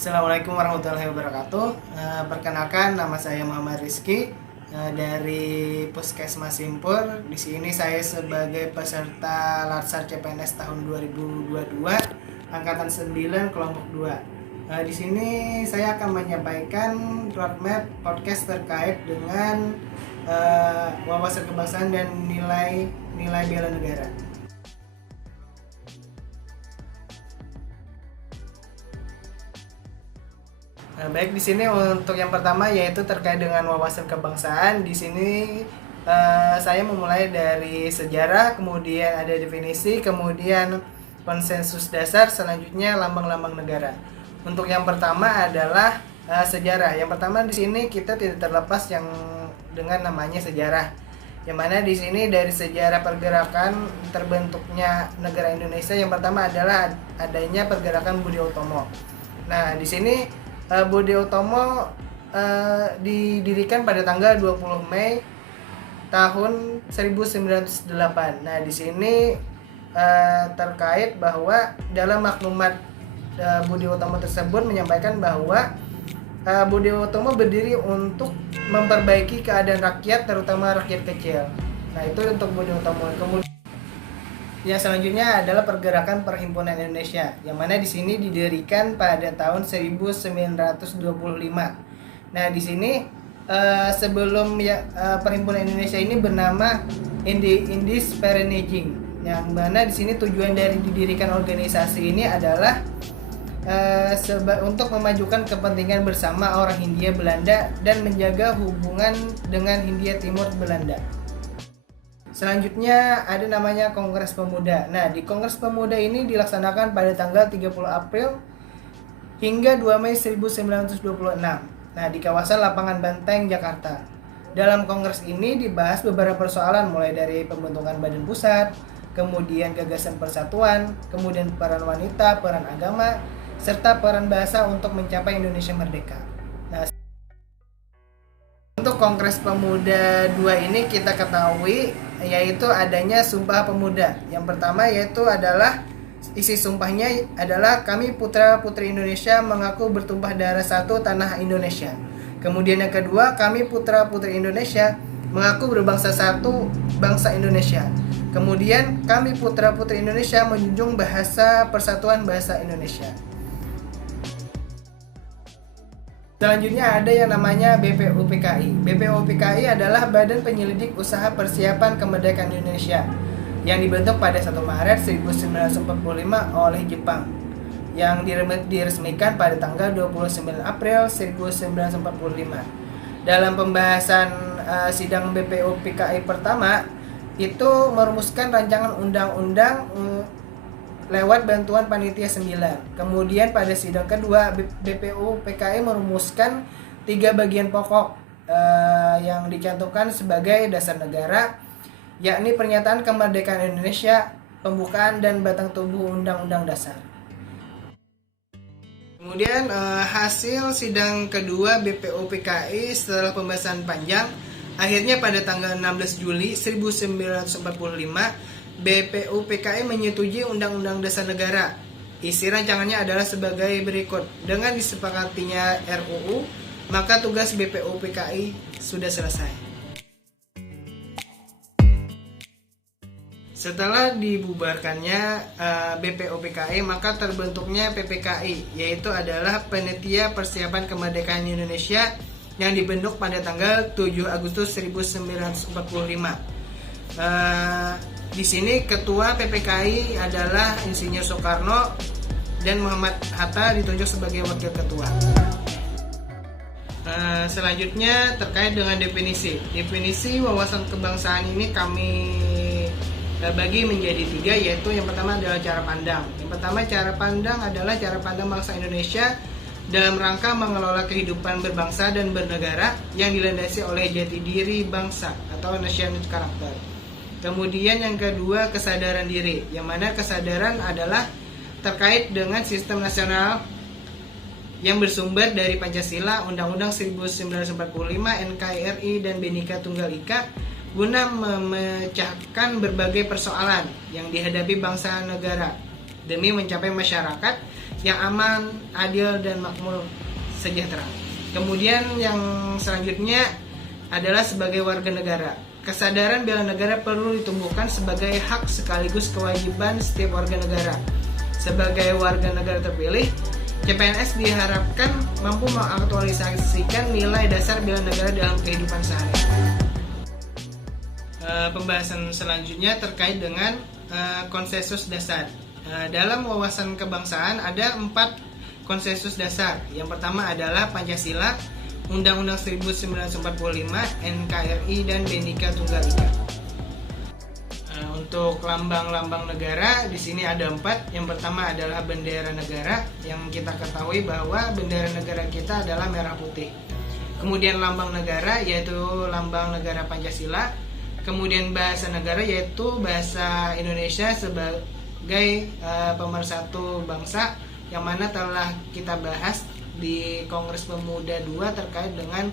Assalamualaikum warahmatullahi wabarakatuh. Perkenalkan, nama saya Muhammad Rizky dari Puskesmas Simpur. Di sini saya sebagai peserta Latsar CPNS tahun 2022, angkatan 9 kelompok 2. Di sini saya akan menyampaikan roadmap podcast terkait dengan wawasan kebangsaan dan nilai bela negara. Baik, di sini untuk yang pertama yaitu terkait dengan wawasan kebangsaan. Di sini saya memulai dari sejarah, kemudian ada definisi, kemudian konsensus dasar, selanjutnya lambang-lambang negara. Untuk yang pertama adalah sejarah. Yang pertama di sini kita tidak terlepas yang dengan namanya sejarah. Yang mana di sini dari sejarah pergerakan terbentuknya negara Indonesia, yang pertama adalah adanya pergerakan Budi Utomo. Nah, di sini Budi Utomo didirikan pada tanggal 20 Mei tahun 1908. Nah, di sini terkait bahwa dalam maklumat Budi Utomo tersebut menyampaikan bahwa Budi Utomo berdiri untuk memperbaiki keadaan rakyat, terutama rakyat kecil. Nah, itu untuk Budi Utomo. Kemudian yang selanjutnya adalah Pergerakan Perhimpunan Indonesia, yang mana di sini didirikan pada tahun 1925. Nah, di sini sebelum Perhimpunan Indonesia ini bernama Indies Perenaging, yang mana di sini tujuan dari didirikan organisasi ini adalah untuk memajukan kepentingan bersama orang Hindia Belanda dan menjaga hubungan dengan Hindia Timur Belanda. Selanjutnya ada namanya Kongres Pemuda. Nah, di Kongres Pemuda ini dilaksanakan pada tanggal 30 April hingga 2 Mei 1926. Nah, di kawasan Lapangan Banteng, Jakarta. Dalam kongres ini dibahas beberapa persoalan mulai dari pembentukan badan pusat, kemudian gagasan persatuan, kemudian peran wanita, peran agama, serta peran bahasa untuk mencapai Indonesia merdeka. Nah, untuk Kongres Pemuda 2 ini kita ketahui yaitu adanya Sumpah Pemuda. Yang pertama yaitu adalah isi sumpahnya adalah kami putra-putri Indonesia mengaku bertumpah darah satu tanah Indonesia. Kemudian yang kedua, kami putra-putri Indonesia mengaku berbangsa satu bangsa Indonesia. Kemudian kami putra-putri Indonesia menjunjung bahasa persatuan bahasa Indonesia. Selanjutnya ada yang namanya BPUPKI. BPUPKI adalah Badan Penyelidik Usaha Persiapan Kemerdekaan Indonesia yang dibentuk pada 1 Maret 1945 oleh Jepang, yang diresmikan pada tanggal 29 April 1945. Dalam pembahasan sidang BPUPKI pertama itu merumuskan rancangan undang-undang lewat bantuan panitia 9. Kemudian pada sidang kedua BPUPKI merumuskan 3 bagian pokok yang dicantumkan sebagai dasar negara, yakni pernyataan kemerdekaan Indonesia, pembukaan dan batang tubuh Undang-Undang Dasar. Kemudian hasil sidang kedua BPUPKI setelah pembahasan panjang, akhirnya pada tanggal 16 Juli 1945 BPUPKI menyetujui Undang-Undang Dasar Negara. Isi rancangannya adalah sebagai berikut. Dengan disepakatinya RUU, maka tugas BPUPKI sudah selesai. Setelah dibubarkannya BPUPKI, maka terbentuknya PPKI, yaitu adalah Panitia Persiapan Kemerdekaan Indonesia yang dibentuk pada tanggal 7 Agustus 1945. Di sini ketua PPKI adalah Insinyur Soekarno dan Muhammad Hatta ditunjuk sebagai wakil ketua. Selanjutnya terkait dengan definisi. Definisi wawasan kebangsaan ini kami bagi menjadi 3, yaitu yang pertama adalah cara pandang. Yang pertama, cara pandang adalah cara pandang bangsa Indonesia dalam rangka mengelola kehidupan berbangsa dan bernegara yang dilandasi oleh jati diri bangsa atau national character. Kemudian yang kedua, kesadaran diri, yang mana kesadaran adalah terkait dengan sistem nasional yang bersumber dari Pancasila, Undang-Undang 1945, NKRI, dan Bhinneka Tunggal Ika, guna memecahkan berbagai persoalan yang dihadapi bangsa negara demi mencapai masyarakat yang aman, adil, dan makmur sejahtera. Kemudian yang selanjutnya adalah sebagai warga negara. Kesadaran bela negara perlu ditumbuhkan sebagai hak sekaligus kewajiban setiap warga negara. Sebagai warga negara terpilih, CPNS diharapkan mampu mengaktualisasikan nilai dasar bela negara dalam kehidupan sehari-hari. Pembahasan selanjutnya terkait dengan konsensus dasar. Dalam wawasan kebangsaan ada 4 konsensus dasar. Yang pertama adalah Pancasila, Undang-Undang 1945, NKRI, dan Bhinneka Tunggal Ika. Untuk lambang-lambang negara di sini ada 4. Yang pertama adalah bendera negara, yang kita ketahui bahwa bendera negara kita adalah merah putih. Kemudian lambang negara yaitu lambang negara Pancasila. Kemudian bahasa negara yaitu bahasa Indonesia sebagai pemersatu bangsa, yang mana telah kita bahas di Kongres Pemuda 2 terkait dengan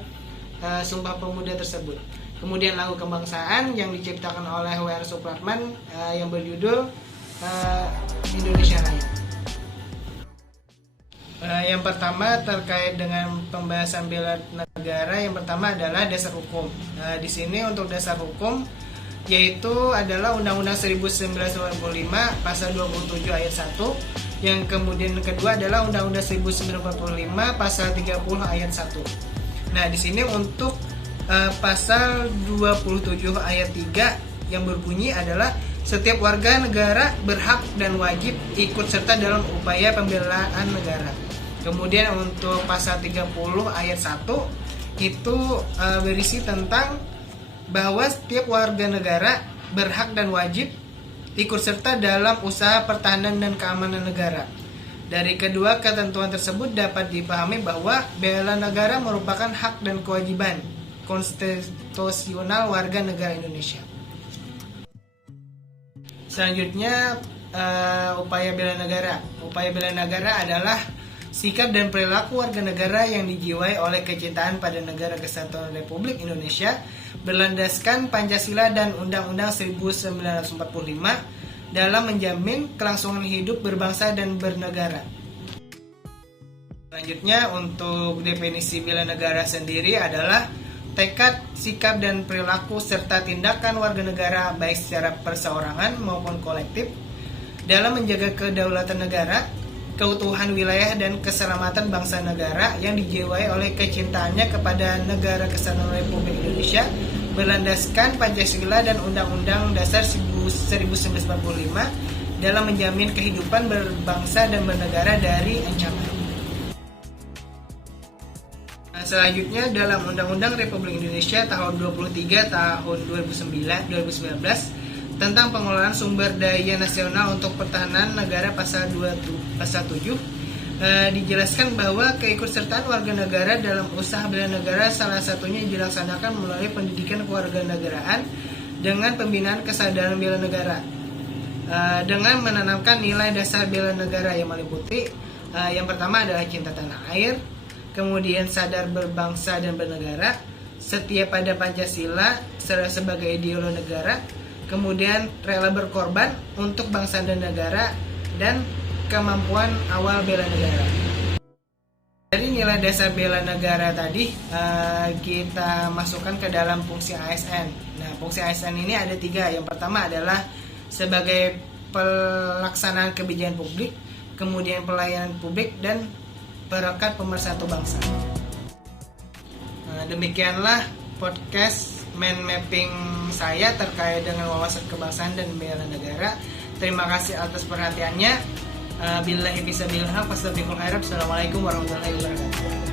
Sumpah Pemuda tersebut. Kemudian lagu kebangsaan yang diciptakan oleh W.R. Supratman yang berjudul Indonesia Raya. Yang pertama terkait dengan pembahasan bela negara, yang pertama adalah dasar hukum. Di sini untuk dasar hukum yaitu adalah Undang-Undang 1945 pasal 27 ayat 1. Yang kemudian kedua adalah Undang-Undang 1945 pasal 30 ayat 1. Nah, di sini untuk pasal 27 ayat 3 yang berbunyi adalah setiap warga negara berhak dan wajib ikut serta dalam upaya pembelaan negara. Kemudian untuk pasal 30 ayat 1 itu berisi tentang bahwa setiap warga negara berhak dan wajib ikut serta dalam usaha pertahanan dan keamanan negara. Dari kedua ketentuan tersebut dapat dipahami bahwa bela negara merupakan hak dan kewajiban konstitusional warga negara Indonesia. Selanjutnya upaya bela negara. Upaya bela negara adalah sikap dan perilaku warga negara yang dijiwai oleh kecintaan pada negara kesatuan Republik Indonesia berlandaskan Pancasila dan Undang-Undang 1945 dalam menjamin kelangsungan hidup berbangsa dan bernegara. Selanjutnya untuk definisi bela negara sendiri adalah tekad, sikap, dan perilaku serta tindakan warga negara baik secara perseorangan maupun kolektif dalam menjaga kedaulatan negara, keutuhan wilayah, dan keselamatan bangsa negara yang dijiwai oleh kecintaannya kepada negara kesatuan Republik Indonesia berlandaskan Pancasila dan Undang-Undang Dasar 1945 dalam menjamin kehidupan berbangsa dan bernegara dari ancaman. Selanjutnya dalam Undang-Undang Republik Indonesia tahun 23 tahun 2019 tentang pengelolaan sumber daya nasional untuk pertahanan negara pasal 7 dijelaskan bahwa keikutsertaan warga negara dalam usaha bela negara salah satunya dilaksanakan melalui pendidikan kewarganegaraan dengan pembinaan kesadaran bela negara dengan menanamkan nilai dasar bela negara yang meliputi yang pertama adalah cinta tanah air, kemudian sadar berbangsa dan bernegara, setia pada Pancasila sebagai ideologi negara, kemudian rela berkorban untuk bangsa dan negara, dan kemampuan awal bela negara. Dari nilai dasar bela negara tadi kita masukkan ke dalam fungsi ASN. Nah, fungsi ASN ini ada 3. Yang pertama adalah sebagai pelaksanaan kebijakan publik, kemudian pelayanan publik, dan perekat pemersatu bangsa. Demikianlah podcast mind mapping saya terkait dengan wawasan kebangsaan dan bela negara. Terima kasih atas perhatiannya. Billahi fisabilillah, wassalamualaikum warahmatullahi wabarakatuh.